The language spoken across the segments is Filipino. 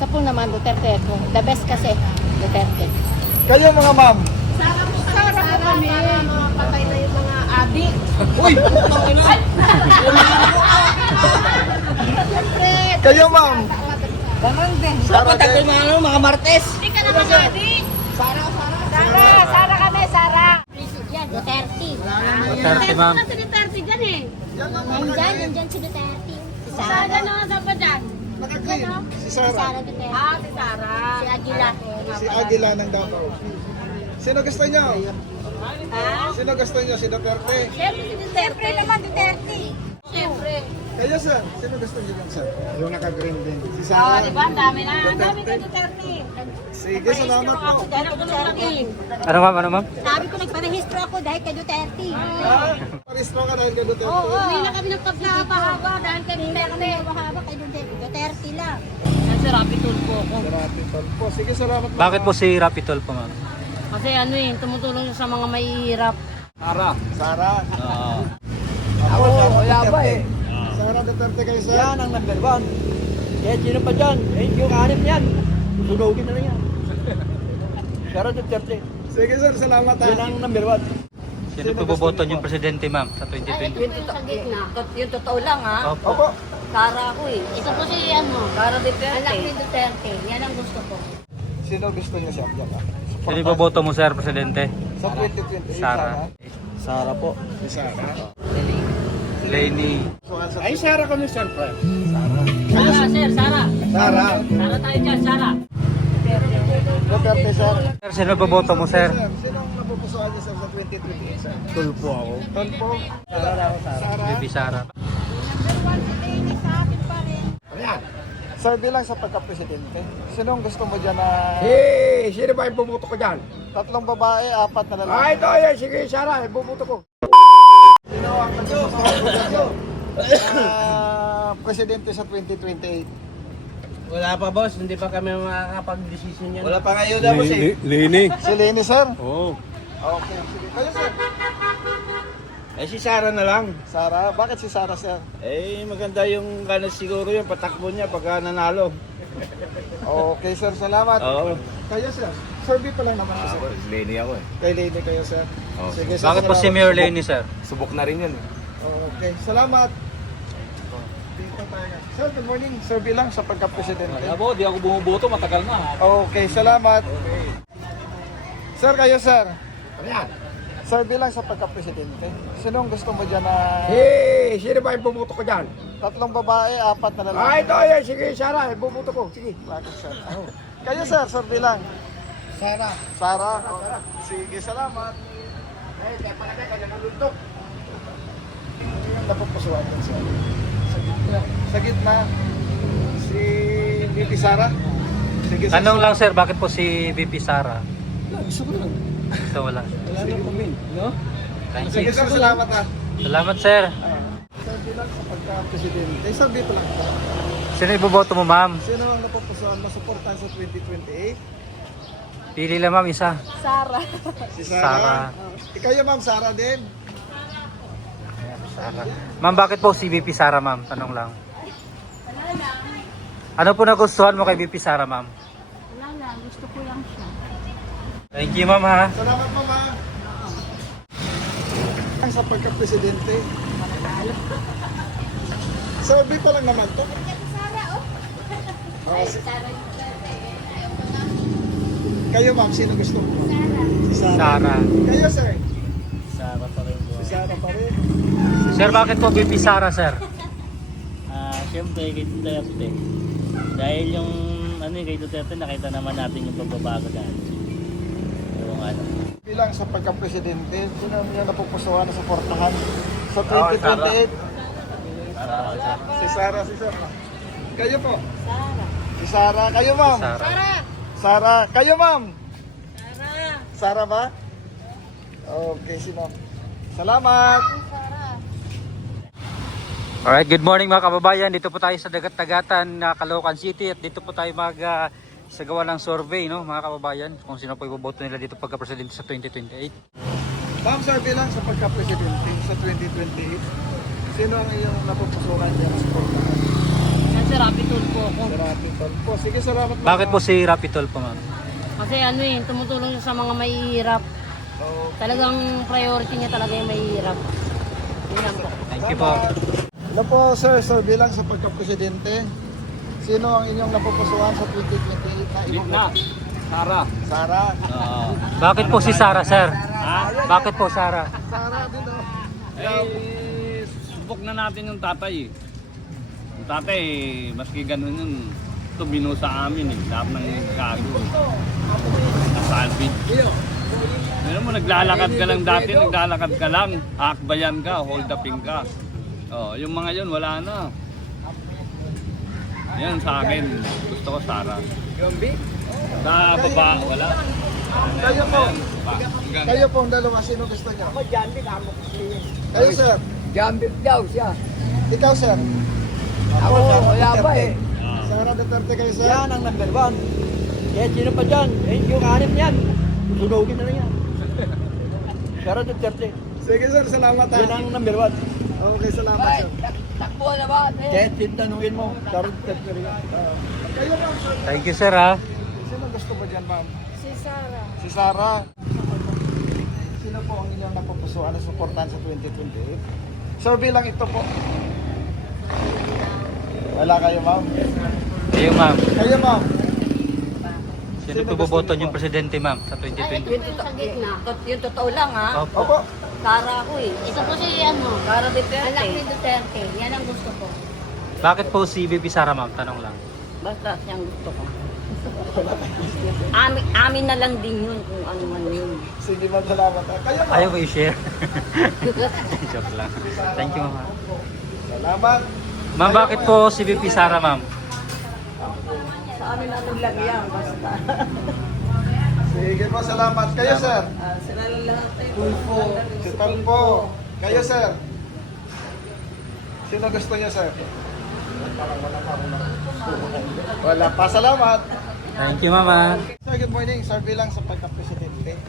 Sa po naman, Duterte ito. The best kasi, Duterte. Kayo mga ma'am. Sara po kami. Mga patay na yung mga adik. Uy! Kayo ma'am. Ganon din. Sara din. mga Martes. Hindi ka naman adik. Sara kami, Sara. Yan, Duterte. Duterte, ma'am. Si Duterte dyan eh. Nandyan si Duterte. Si Sara Sara. na sa pa dyan. Nakagreen. Si Si Sara. Sara Duterte. Si Sara. Si Aguila. Si Aguila ng Davao. Sino gusto nyo? Sino gusto nyo? Si Duterte? Siyempre si Duterte. Siyempre naman Duterte. Siyempre. Kayo sir, sino gusto nyo lang sir? Yung naka-green din. Si Oo, Sara. di ba? Ang dami na. Ang dami kay Duterte. Sige, salamat po. Dahil ako Duterte. Ano ma'am, ano ma'am? Sabi ko nagparehistro ako dahil kay Duterte. Ah, paristro ka dahil kay Duterte. Hindi na kami nagpapahaba dahil kay Duterte. Mahaba kay Duterte. Duterte lang. Kasi rapid tool po ako. Marami po. Sige, salamat po. Bakit po si Rapitol po ma'am? Kasi ano eh, tumutulong siya sa mga mahihirap. Sara. Sara. Ako, wala ba eh. Sara Duterte kayo sir? Yan ang number 1. Kaya sino pa dyan? Eh, yung hanip niyan. Sunugin na lang yan. Pero Duterte, Sige sir, salamat ha. yan ang number 1. Sino po boboto yung presidente ma'am sa 2020? Sa gitna. Yung totoo lang ha. Opo. Opo. Sara ako eh. Ito po si ano. Sara Duterte. Anak ni Duterte. Yan ang gusto ko. Sino gusto niyo sir? Diyan ka. Sino boboto mo sir, presidente? Sa 2028, Sara. Sara po. Si Sara. Lenny. Ay, Sara kami siyempre. Sara, sir. Sara. Sara. Sara tayo dyan. Sara. Duterte sir. Sir, sino boboto mo sir? Sino ang napupusuan niyo sir sa 2028 sir? Tulpo ako. Tolpo. Sara. Baby Sara. Ayan. Sir, bilang sa pagka-presidente, sino ang gusto mo dyan na Eh, sino ba yung bumuto ko dyan? tatlong babae, apat na lalaki? Ah, ito, yan. Sige, Sara, bumuto ko. Sino ang nagustuhan mo dyan presidente sa 2028? Wala pa boss, hindi pa kami makakapag-decision yan. Wala pa kayo daw, boss eh. Lini. Si Lenny sir? Oo. Okay, sige. Kayo sir? Eh, si Sara na lang. Sara, bakit si Sara sir? Eh, maganda yung ganas siguro yung patakbo niya pagka nanalo. Okay sir, salamat. Oo. Kayo sir? Survey pa lang naman sir. Leni ako eh. Kay Lenny kayo sir? Oo. Sige sir. Bakit po si salamat. Mayor Lenny sir? Subok na rin yun. Okay, salamat. Dito tayo. Sir, good morning. Survey lang sa pagka-presidente. Abo, di ako bumuboto, matagal na. Okay, salamat. Sir, kayo sir? Ano yan? Survey lang sa pagka-presidente. Sino ang gusto mo dyan na Eh, sino ba yung bumuto ko dyan? tatlong babae, apat na lalaki? Ah, ito, yan. Sige, Sara, bumuto ko. Sige. Bakit sir? Kayo sir, survey lang. Sara. Sara? Sige, salamat. Eh, kaya pala kayo naluntok. Yung napupusuan din sir. Sa gitna. Sa gitna. Si Bibi Sara. Sige, sir. Tanong lang sir, bakit po si VP Sara? Gusto ko lang. Gusto mo lang. Wala na comment, no? Thank Sige you. sir, salamat ha. Salamat sir. Survey lang sa pagka-presidente. Survey pa lang po. Sino iboboto mo ma'am? Sino ang napupusuan masuportahan sa 2028? Pili lang ma'am isa. Sara. Si Sara. Ikaw yung ma'am, Sara din. Sara. Ma'am, bakit po si VP Sara ma'am? Tanong lang. Ano po nagustuhan mo kay VP Sara ma'am? Wala lang. Gusto ko lang siya. Thank you ma'am ha. Salamat mama. Ang sa pagka-presidente. Survey pa lang naman to. Oh, kayo ma'am, sino gusto mo? Si Sara. Sara. Kayo sir? Sara pa rin po. Si Sara pa rin. Sir, bakit po VP Sara sir? Siyempre kay Duterte. Dahil yung kay Duterte nakita naman natin yung pagbabago dahil. Yung ano. Bilang sa pagka-presidente, sino niya napupusuan na suportahan sa 2028? Si Sara, si Sara. Kayo po? Sara. Si Sara. Kayo ma'am? Sara. Sara. Kayo ma'am? Sara ba? Okay, sino? Salamat. Alright, good morning mga kababayan. Dito po tayo sa Dagat-Dagatan, Caloocan City at dito po tayo sagawa ng survey, no, mga kababayan, kung sino po iboboto nila dito pagka-presidente sa 2028. Ma'am, survey lang sa pagka-presidente sa 2028. Sino ang iyong napupusuan niya na suportahan? kasi Rapi Tulfo ako. Si Rapi Tulfo. Sige, salamat ma'am. Bakit po si Rapi Tulfo ma'am? Kasi ano eh, tumutulong siya sa mga mahihirap. Oh, Talagang priority niya talaga yung mahihirap. Yun lang po. Thank you po. Hello po sir, so bilang sa pagka-presidente, sino ang inyong napupusuan sa 2028 na iboboto? Sara. Sara. Bakit po si Sara, sir? Bakit po Sara? Sara din oh. Eh, subok na natin yung tatay eh. Yung tatay, maski ganun yun, ito binu sa amin eh. Lahat ng kago. Nasalvin. Meron mo, naglalakad ka lang dati, naglalakad ka lang. Hakbayan ka, hold uping ka. Oh, yung mga yun, wala na. Yan sa akin, gusto ko Sara. Sa baba, wala. Kayo po. Kayo po ang dalawa, sino gusto niyo? Ako, Jambi, kayo sir. Jambi daw siya. Ikaw sir. Ako, wala pa eh. Sara Duterte kayo sir. Yan ang number 1. Kaya sino pa dyan? Eh, yung anim yan. Sunugin na lang yan. Sara Duterte. Sige sir, salamat ha. Yan ang number 1. Okay, salamat sir. Takbo na ba? Kaya tinanungin mo. Sara Duterte rin yan. Kayo ma'am sir. Thank you sir ha. Sino gusto mo dyan ma'am? Si Sarah. Si Sara. Sino po ang inyong napupusuan na suportahan sa 2028? So bilang ito po. Wala kayo ma'am? Kayo ma'am. Kayo ma'am? Sino po boboto yung presidente ma'am sa 2020? Yung sa gitna, yung totoo lang ha. Opo. Opo. Sara ako eh. Ito po si Sara Duterte. Anak ni Duterte. Yan ang gusto ko. Bakit po si VP Sara ma'am? Tanong lang. Basta siyang gusto ko. Amin na lang din yun kung ano man yun. Sige ma'am, salamat ha. Kayo ma'am? Ayaw ko i-share. Joke lang. Thank you ma'am. Salamat. Ma'am, bakit po si VP Sara ma'am? Sa amin natin lang yan. Basta. Sige po, salamat. Kayo sir? Sila lang lahat. Si Tulfo. Kayo sir? Sino gusto niya sir? Wala pa. Salamat. Thank you mama. Sir, good morning. Sir, bilang sa pagka-presidente,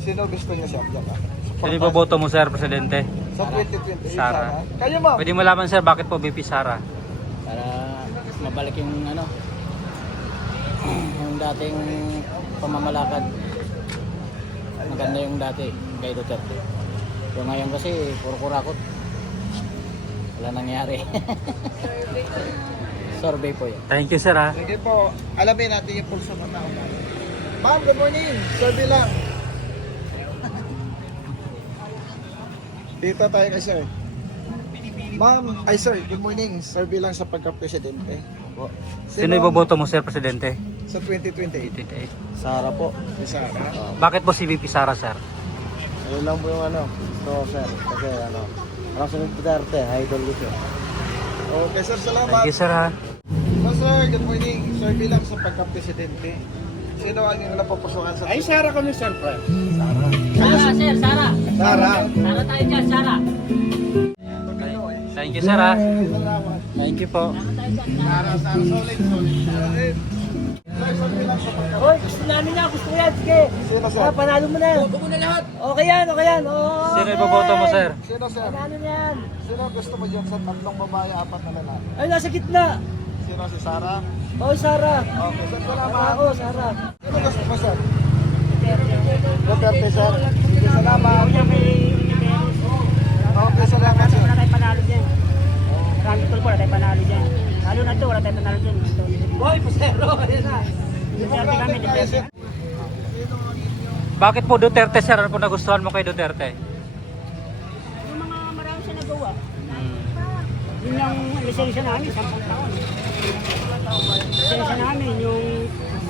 sino gusto niya siya? Diyan ka. Sino iboboto mo sir, presidente? Sa 2028, Sara. Kayo ma'am? Pwede mo laman sir, bakit po VP Sara? Para mabalik yung ano, yung dating pamamalakad. Maganda yung dati kay Duterte. So ngayon kasi puro kurakot. Wala nangyari. Survey po yun. Thank you sir ha. Sige po, alamin natin yung pulso ng tao. Ma'am, good morning. Sir, bilang. Dito tayo kay sir. Ma'am, ay sir, good morning. Sir, bilang sa pagka-presidente. Sino iboboto mo sir, presidente? Sa 2028? 2028. Sara po. Si Sara. Bakit po si VP Sara sir? Ayun lang po yung ano. Gusto ko sir. Kasi ano. Parang sunod Duterte. Idol ko siya. Okay sir, salamat. Thank you sir ha. So sir, good morning. Sir, bilang sa pagka-presidente, sino ang inyong napupusuan sa... Ay, Sara kami, sir, friend. Sara, sir, Sara. Sara. Sara tayo dyan, Sara. Thank you sir ha. Salamat. Thank you po. Sara, solid. Solid. Sir, bilang sa pagka- Hoy, gusto namin na. Gusto ko yan. Sige. Sino sir? Panalo mo na. Boto mo na lahat. Okay yan. Okay yan. Okay. Sino iboboto mo sir? Sino sir? Panalo na yan. Sino gusto mo dyan sa tatlong babae, apat na lalaki? Ay, nasa gitna. Sino si Sara? Oh, Sara. Okay, sir, salamat. Ako, Sara. Sino gusto mo, sir? Duterte, sir. Sige, salamat. Okay, salamat, sir. Wala tayong panalo dyan. Marami tulpo, wala tayong panalo dyan. Lalo na to, wala tayong panalo dyan. Boy, pasero. Ayan na. Democratic tayo, sir. Bakit po Duterte sir? Ano po nagustuhan mo kay Duterte? Yung mga marami siya nagawa. Hmm. Yun ang lisensya namin, 10 taon. Lisensya namin, yung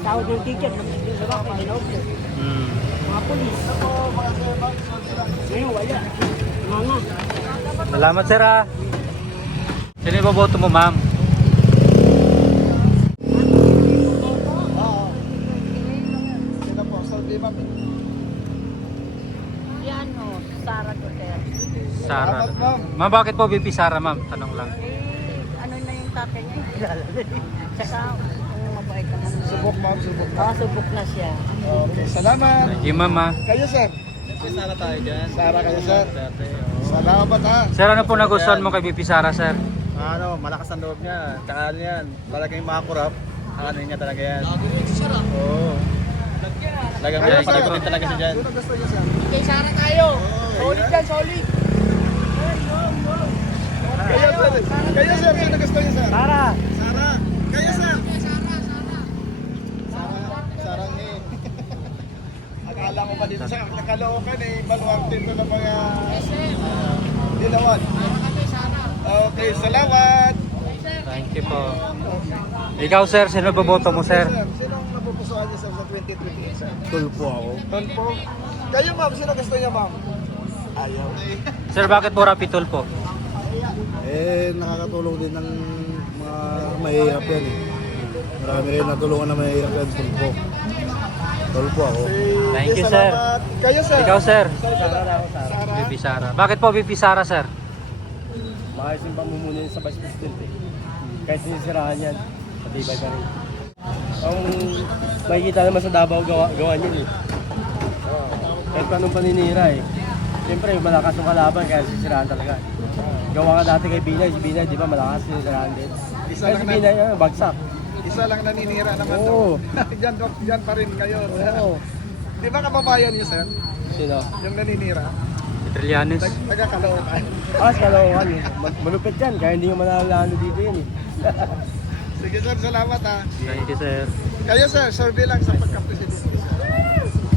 tawag ng ticket, sa bakit, dinoble. Hmm. Mga polis. Ngayon, wala. Mga. Salamat sir ha. Sino iboboto mo ma'am? Oo. Sino po? Sir, di ba? Yan o, Sara Duterte. Sara. Salamat, ma'am. Ma'am, bakit po VP Sara ma'am? Tanong lang. Ano na yung tatay niya? Kilala na rin. Tsaka, ang mabait naman. Subok, ma'am. Subok. Subok na siya. Okay, salamat. Thank you ma'am ha. Kayo, sir. Sara tayo dyan. Sara kayo, sir. Salamat, ha. Sir, ano po nagustuhan mo kay VP Sara sir? Ano, malakas ang loob niya. Tsaka ano yan, talagang mga kurap. Ano niya talaga yan. Oo. Talagang Kayo, may sir. pagkakutin talaga siya dyan. Sino gusto niyo, sir? Kay Sara tayo. Solid yan, solid. Kayo, sir. Sino gusto niyo, sir? Sara. Sara. Kayo, sir. Sara ni. Akala ko pa dito sa Caloocan eh. Baluarte ito ng mga dilawan. Okay, salamat. Thank you po. Ikaw sir, sino boboto mo sir? Sino ang napupusuan niyo, sir, sa 2028, sir? Tulpo ako. Tulpo. Kayo, ma'am. Sino gusto niya, ma'am? Ayaw. Sir, bakit po Rapi Tulpo? Nakakatulong din ng mga mahihirap yan eh. Marami rin natulungan na mahihirap yan. Tulpo. Tulpo ako. Thank you, sir. Salamat. Kayo, sir. Ikaw sir, Sara. VP Sara. Bakit po VP Sara sir? Maayos yung pamumuno sa Vice President eh. Kahit sinisirahan yan, matibay pa rin. Ang makikita naman sa Davao gawa niyan eh. Kahit pa anong paninira eh. Siyempre malakas yung kalaban kaya sisirahan talaga. Gawa ka dati kay Binay, si Binay di ba malakas sinisirahan din. Isa Kaya lang si na- Binay bagsak. Isa lang naninira naman Oo. Diyan pa rin kayo, sir. Oo. Di ba kababayan niyo, sir? Sino? Yung naninira? Trillanes. Taga-Caloocan. Kalookan yun. Malupit yan kaya hindi nyo manalalo dito yun eh. Sige, sir. Salamat, ha. Thank you sir. Kayo, sir. Survey lang sa pagka-presidente.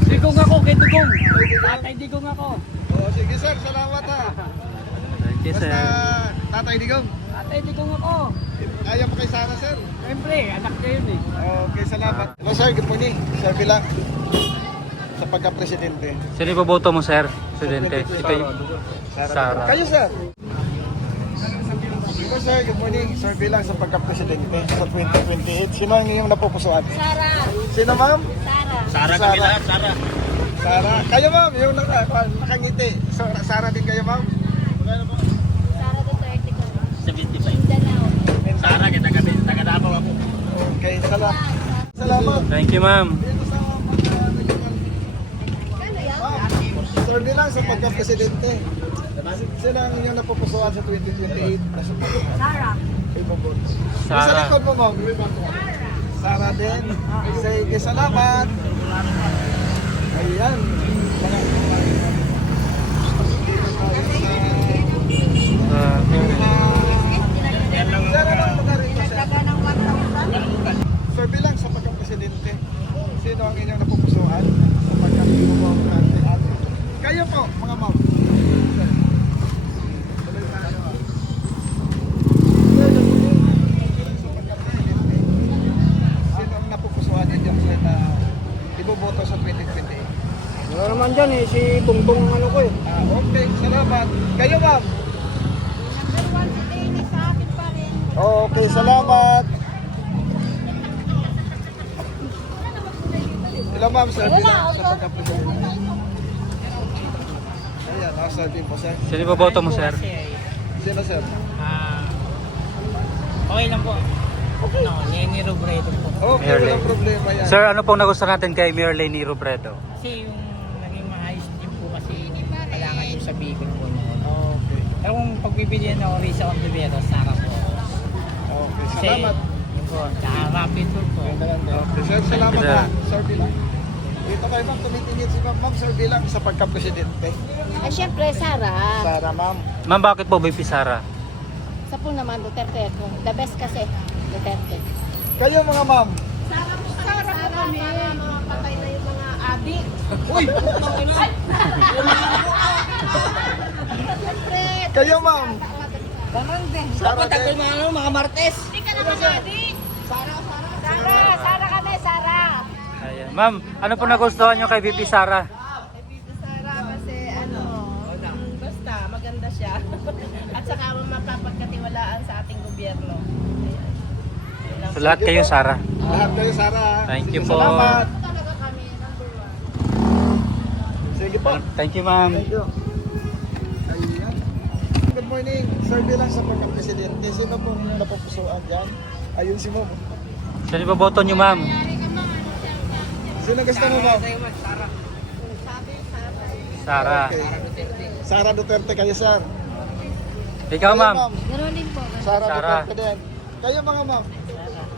Digong ako, kay Digong. Tatay Digong ako. Oh, sige, sir. Salamat, ha. Thank you Basta, sir. Tatay Digong. Tatay Digong ako. Ayaw mo kay Sara, sir. Siyempre, anak niya yun eh. Okay, salamat. Hello, sir. Good morning. Survey lang sa pagka-presidente. Sino boboto mo sir? Presidente. Ito yung Sara. Kayo, sir. Hello, sir. Good morning. Survey lang sa pagka-presidente sa 2028. Sino ang iyong napupusuan? Sara. Sino, ma'am? Sara. Sara kami lahat, Sara. Sara. Kayo, ma'am. Yung nakangiti. Sara din kayo, ma'am? Sara Duterte ko. 75. Mindanao. Sara, kita kami, taga-Davao ako. Okay, salamat. Salamat. Thank you ma'am. Dito sa survey lang sa pagka-presidente. Sino ang inyong napupusuan sa 2028? Sara. Sa Sara. likod mo, ma'am. Sara din. Sige, salamat. Ayan. Sir, anong lugar ito, sir? Survey lang sa pagka-presidente. Sino ang inyong napupusuan sa pagka-presidente? Kayo po, mga ma'am. Tuloy tayo, ah. Sino ang napupusuan ninyo na iboboto sa 2028? Wala naman dyan eh, si Bongbong ang ano ko eh. Okay, salamat. Kayo, ma'am. Number 1 si Dennis sa akin pa rin. Okay, salamat. Hello, ma'am. Survey lang sa pagka-presidente. Ayan, nakasurvey po, sir. Sino boboto mo sir? Sino, sir? Okay lang po. No, Lenny Robredo po. Okay, Mayor walang Lane. problema yan. Sir, ano pong nagustuhan natin kay Mayor Lenny Robredo? Kasi yung naging maayos din po kasi kailangan yung sa Bicol po noon. Okay. Pero kung pagpipilian ako Risa Ontiveros, Sara po. Okay, Kasi salamat. yun po, tsaka Rapid Tour po. Okay, sir, salamat Thank you, ha. Survey lang. Dito kayo, ma'am. Tumitingin si ma'am. Ma'am, survey lang sa pagka-presidente. Ay, syempre, Sara. Sara, ma'am. Ma'am, bakit po VP Sara? Sa po naman, Duterte ko. The best kasi, Duterte. Kayo, mga ma'am. Sara po kami. Mga patay na yung mga adik. Uy! Kayo, ma'am. Sara din. mga Martes. Hindi ka naman adik. Sara kami, Sara. Ayan. Ma'am, ano po nagustuhan nyo kay VP Sara? Sara kasi basta maganda siya. At saka mapapagkatiwalaan sa ating gobyerno. Sa lahat kayo Sara. Lahat kayo, Sara. Thank Sige, you po. Salamat. Talaga kami, number 1. Sige po. Thank you ma'am. Thank you. Ayan. Good morning. Survey lang sa pagka-presidente. Sino pong napupusuan dyan? Ayun si ma'am. Sino boboto nyo ma'am? Sino gusto mo, ma'am? Sara. Okay. Sara Duterte kayo, sir. Ikaw, Kayo, ma'am. Ganoon din po. Sara Sara. Duterte din. Kayo mga ma'am.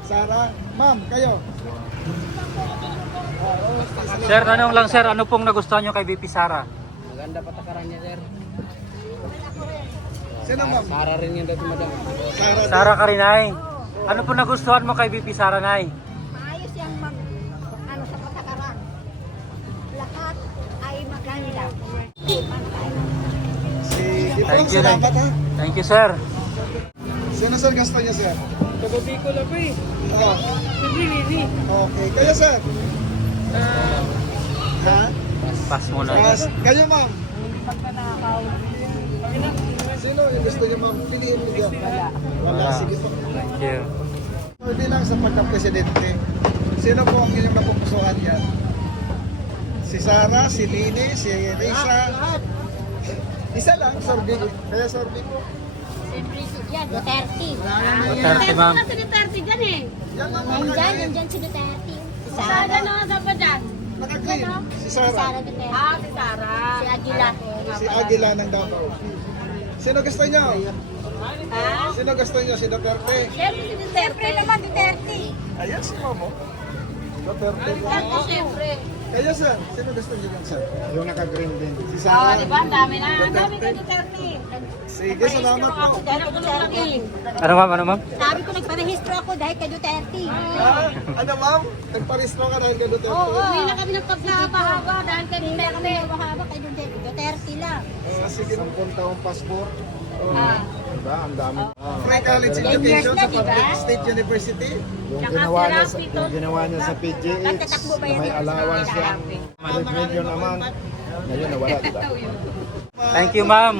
Sara, ma'am, kayo. Sir, tanong lang sir, ano pong nagustuhan nyo kay VP Sara? Maganda patakaran niya, sir. Sino ma'am? Sara rin yung dati, madam. Sara. Sara ka rin, Nay. Ano pong nagustuhan mo kay VP Sara, Nay? Maayos yung sa patakaran. Lahat ay maganda. Si Ipong, Thank you, salamat ha. Thank you, sir. Sino sir gusto niya sir? Kagabi ko lang po eh. Oo. Hindi. Okay, kayo sir? Ha? Pass muna. Kayo ma'am? Sino yung gusto niyo ma'am? Piliin mo dyan. Wala. Sige po. Thank you. Hindi lang sa pagka-presidente. Sino po ang inyong napupusuan yan? Si Sara, si Nini, si Risa. Isa lang, Sorbi. Kaya Sorbi po. Siyempre yan, Duterte. Duterte, ma'am. Si Duterte dyan eh. Yan ang Nandyan si Duterte. Si Saan Sara. na sa pa dyan? naka-green. Si Si Sara. Sara Duterte. Si Sara. Si Aguila. Si Aguila ng Davao. Sino gusto niyo? Ha? Sino gusto niyo? Si Duterte? Siyempre si Duterte. Siyempre naman Duterte. Ayan si Mamo. Duterte. Duterte siyempre. Kayo sir, sino gusto niyo lang sir? Yung naka-green din. Si Oo, Sara. di ba? Ang dami na. Ang dami ka Duterte. Sige, salamat po. Dahil ako Duterte. Ano, ma'am? Ano, ma'am? Sabi ko nagparehistro ako dahil kay Duterte. Ah, ano ma'am? Nagparistro ka dahil kay Duterte? Oo, hindi na kami nagpagkahaba-haba dahil kay Duterte. Mahaba kay Duterte. Duterte lang. Sige. 10 taong passport. Ah. Diba? Ang dami. Free college education sa Public State University. Yung ginawa niya sa PGH, may allowance yan. 5 million naman. Ngayon nawala, diba? Thank you, ma'am.